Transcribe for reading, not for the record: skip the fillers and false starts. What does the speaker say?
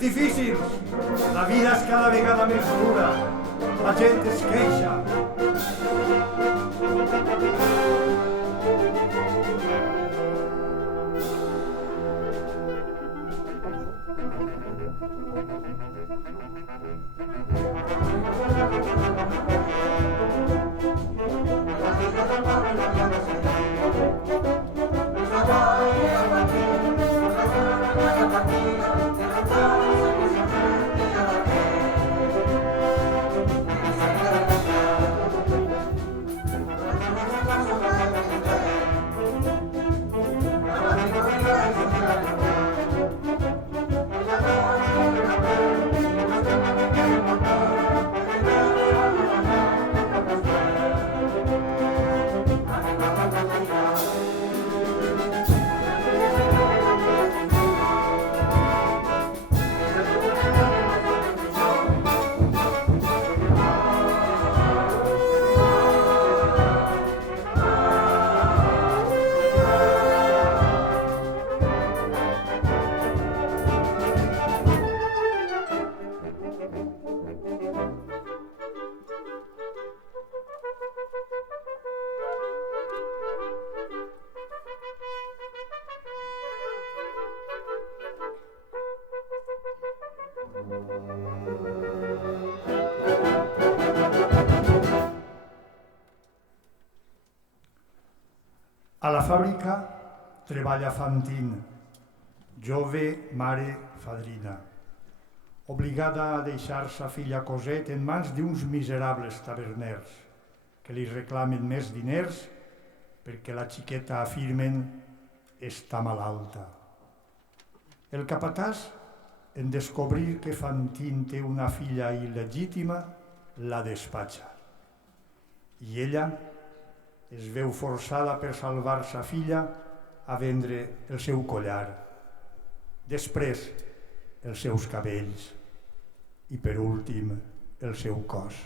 difícils, la vida és cada vegada més dura, la gent es queixa. A la fàbrica treballa Fantine, jove mare fadrina, obligada a deixar sa filla Cosette en mans d'uns miserables taberners que li reclamen més diners perquè la xiqueta, afirmen, està malalta. El capatàs, en descobrir que Fantine té una filla il·legítima, la despatxa. I ella es veu forçada per salvar sa filla a vendre el seu collar, després els seus cabells i, per últim, el seu cos.